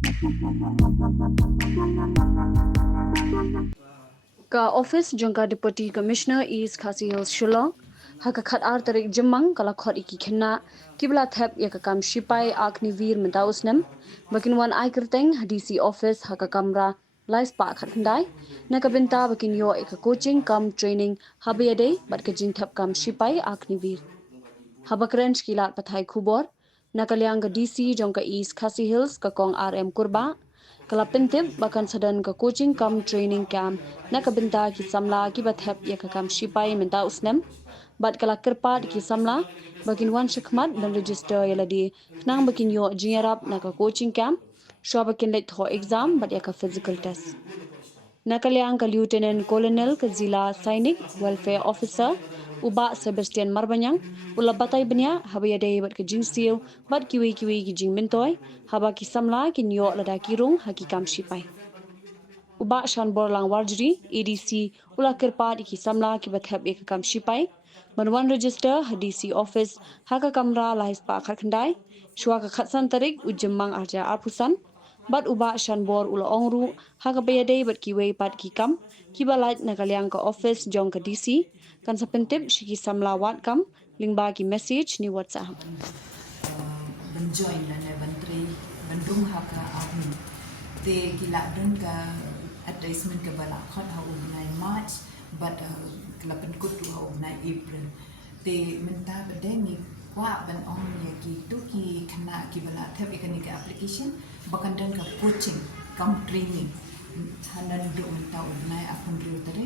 Ka Office Jongka Deputy Commissioner is Khasi Hills Shillong haka khat ar tarik jemang kala khot iki Khynnah kibla Thep Kam Shipai akni vir mentausnem bakin wan ai Kyrteng DC office haka kamra lais pa khat khandai nakabinta bakin yo coaching kam training habiyade bat kajing Thep Kam Shipai akni vir habakren kilat pathai KHUBOR nakaliang DC Jongka East Khasi Hills ka kong RM Kurba kalapintip bakan sadan ka coaching kam training camp nakabinta ki samla ki bathep Kam Shipai menta usnem bat kala kerpat ki samla bakin wan shikmat dan register yaladi nang bakin yo jingarap naka coaching camp shabakin let ho exam bat ka physical test nakaliang ka lieutenant colonel ka zila sainik welfare officer uba Sebastian Marbanyang ula batai benya habayade bat ke jingsil bat kiwi ki jing mentoy haba ki samla ki nyo lada kirung hakikam Shipai uba shan borlang warjri ADC ula kerpat ki samla ki bathab Kam Shipai manwan register DC office haka kamra lahis pa khandai shwa ka khatsan tarik ujemmang arja apusan bat uba shan bor ula ongru haka bayade bat kiwe pat ki kam kibalat nakaliang ka office jong ka DC kan sapentip shiki samla wat kam lingba ki message ni WhatsApp benjoin dan bantri bendung haka army te kila dun ka advertisement ke bala Khot ha ubnai March but kelapan kutu ha ubnai April te menta bedeni kwa ban ong ya ki tu ki Khynnah ki bala Thep ikani ka application bakan dan ka coaching kam training hanan du menta ubnai akun ru tare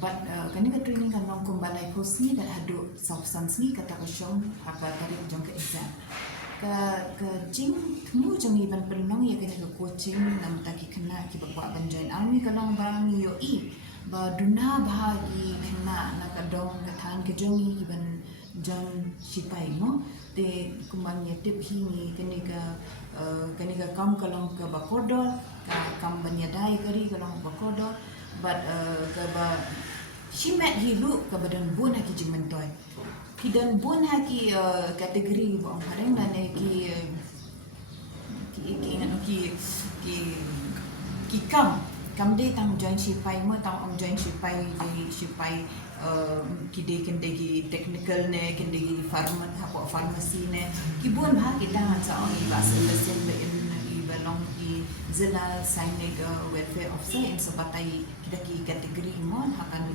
but kani ka training kan long kumbalai kosni dan hadu substance kata ka syong haka tare jong ka exam ka jing temu jong iban penong ya kani ka coaching nam ta ki Khynnah ki bakwa ban join army kalong barang yo I ba duna bahagi Khynnah na ka dong ka than ke jong I ban jong Shipai mo te kumbang ya tip hingi kani ka kam kalong ka bakodol ka kam banyadai kari kalong bakodol but ka ba shimat hilu ka badan bun haki jing mentoy kidan bun haki kategori bong hareng dan ki kam de tang join Shipai mo tang ong join Shipai di Shipai kide kendegi technical ne kendegi pharmacy ne ki bun bah kita sa ong iba sen belong ki zila sainik welfare officer in sabatai kidaki kategori mo hakan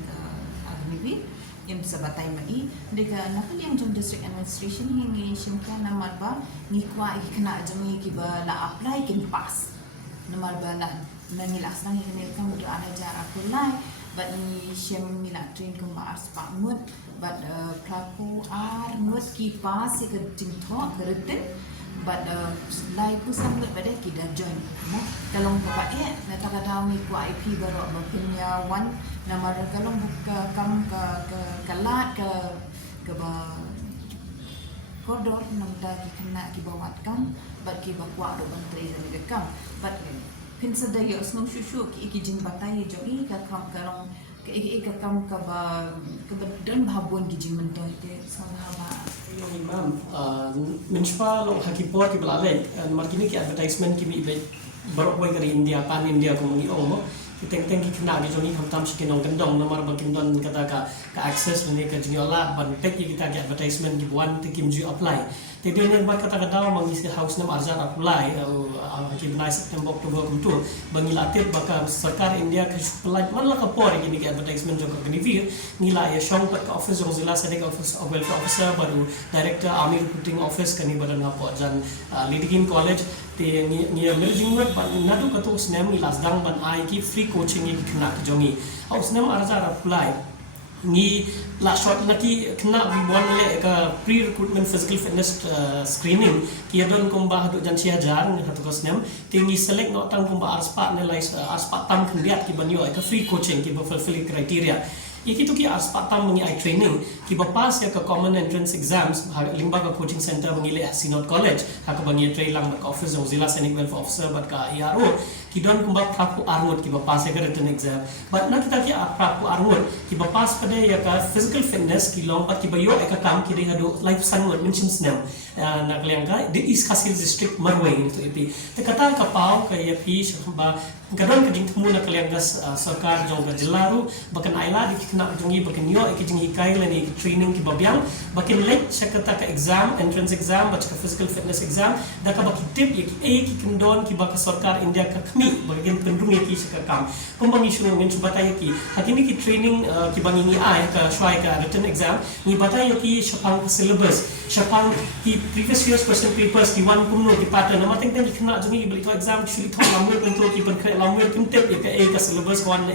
agnibi im sabatai mai deka nakal yang jong district administration hingi shimka namar ba ni kwa Khynnah jong ki ba la apply kin pass namar ba la nangilas nang ni kam do ana jara kulai but ni shem mila train kum ars pa mut but praku ar mut ki pass ke ting tho kerten but lai ku sambat pada kita join mo kalong papa na takada mi ku IP baro bapinya one namar kalong buka kam ka kalat ke ba koridor namda ki Khynnah ki bawat kam but ki bakwa do bantri dari kam but pinsa da yo sno shushu ki jing batai jo I ka kam kalong ka kam ka ba dan bhabon ki jing mentoy te sama Imam, municipal hakipor ki balale, markini ki advertisement ki bi barok boy dari India pan India ko mangi omo, ki teng ki Khynnah ki joni hamtam shi kinong gendong nomor bakin don kata ka access ni ka jingola ban pek ki kita ki advertisement ki buan te kim ju apply. Te dia ni ba kata kata mangi si house nam arjan apply ki benai September Oktober kumtu bangila tet baka sarkar India ki apply man la ka por ki ni ki advertisement jo ka ni vir ngila ya shong pat ka office jong zila sadik office of welfare officer baru director army recruiting office kani badan ha po jan leading college te ni emerging work ban nadu ka to snam ni lasdang ban ai ki free coaching ki Khynnah jongi au snam arja apply ni la short na ki Khynnah bi bon le ka pre recruitment physical fitness screening ki adon kumba hadu jan sia jar ni hatu kosnem ti ni select no tang kumba arspa ne lai arspa tam khndiat ki banyo ka free coaching ki fulfill criteria iki tu ki arspa tam mengi ai training ki pass ya ka common entrance exams lingba ka coaching center mengi le Sinod college ha ka bangi trail lang ka office zila sainik welfare officer bat ka IRO kidon kumba praku arngot ki pass ka written exam but na kita ki praku arngot ki pass pada ya ka physical fitness ki long pat ki bayo eka kam ki de hado life sangot mentions nam na kalian ka the East Khasil district marway itu ipi te kata ka pau ka ya pi ba gadon ka jing temu na kalian gas sarkar jong ka jelaru bakan aila di kena jongi bakan yo ek jing hikai la ni training ki babyang bakin lek sakata ka exam entrance exam baca ka physical fitness exam da ka baki tip ya ki ki kendon ki baka sarkar India ka khmi bagian pendung ya ki saka kam kumbangi shunu men subata ya ki hakini ki training ki bangi ni ai ka shwai ka written exam ni bata yo ki shapang ka syllabus shapang ki previous years question papers ki wan kumno ki pattern nama teng teng ki kena jongi ki beli to exam shuli thong lamur control ki pen lamur kintep ya ka syllabus wan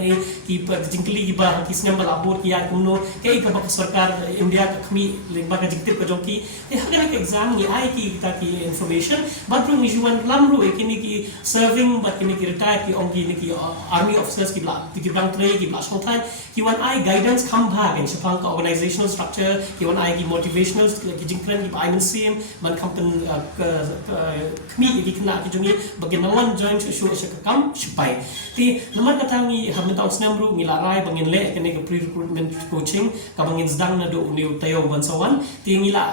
ki jingkli ki ba ki snyam balabur ki ya kumno ka baka sarkar India ka khmi lengba ka jingtip ka jongki hakani ka exam ni ai ki ta ki information batru ni juan lamru ekini ki serving but kini ki retire ki ongi ni ki army officers ki bla ki bang tre ki bla shonthai ki wan ai guidance kham bha gen shapang ka organizational structure ki wan ai ki motivational ki jingkran ki ai sim man kampen khmi ki kena ki jongi bagian nawan join show kam shipai ti lemar kata ni hamen taw snamru ni larai bangin le kene ka pre recruitment coaching ka bangin zdang na do ni tayo bansawan ti ngila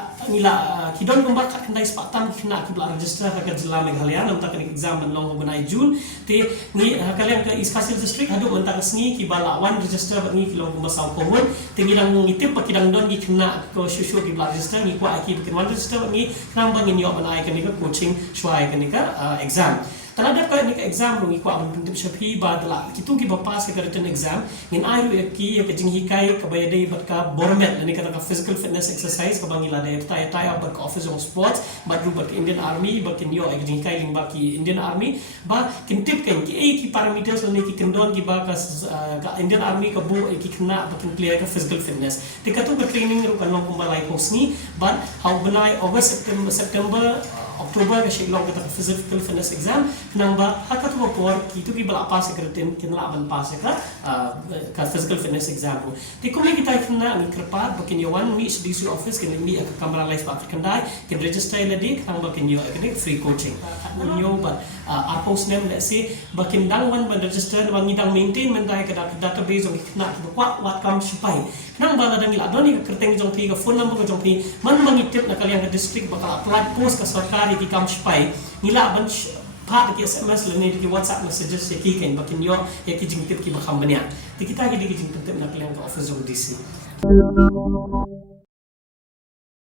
kidon kumbat ka kendai spatam kena ki bla register ka jela Meghalaya nam ta kene exam ban long banai June ti ni kalian ke East Khasil district hadu ban ta sngi ki bala wan register ban ni kilong kumba saw komon ti ngirang ngitip pa kidang don ki kena ko shushu ki bla register ni ko aki bikin wan register ni nang bangin yo banai kene ka coaching shwai kene ka exam terhadap ka ni ka exam ru ko am pintip shapi badla kitu ki bapas ka written exam ngin ai ru ki ka jing hikai ka bayade bat ka bormet ni ka physical fitness exercise ka bangila de tai ba ka office of sports bat ru bat Indian army ba kin yo ek jing hikai ling ba ki Indian army ba kin tip kan ki ki parameters ni ki kendon ki ba ka Indian army ka bu ki kena ba kin clear ka physical fitness te ka tu ka training ru kan long kumbalai post ni but how banai August September Oktober ka shilong ka physical fitness exam nang ba hakat mo por kitu ki bala pas ka written kinala ban pas ka physical fitness exam ti kung kita kena ni krepat bakin yo one mi SDC office kin mi ka kamera life pa kendai kin register la dik nang bakin yo ka free coaching yo ba our post name let's say bakin dang ban register bang idang maintain man dai ka database ong kena ki wat kam shipai nang ba la dang ila doni ka Kyrteng jong pi ka phone number ka jong pi man mangitip na kalian ka district bakal apply post ka sarkar ki kam shipai nila ban pat ki SMS le ni ki WhatsApp messages ya ki kan bakin yo ya ki jingtip ki bakam banya ti kita ki jingtip na kalian ka office of DC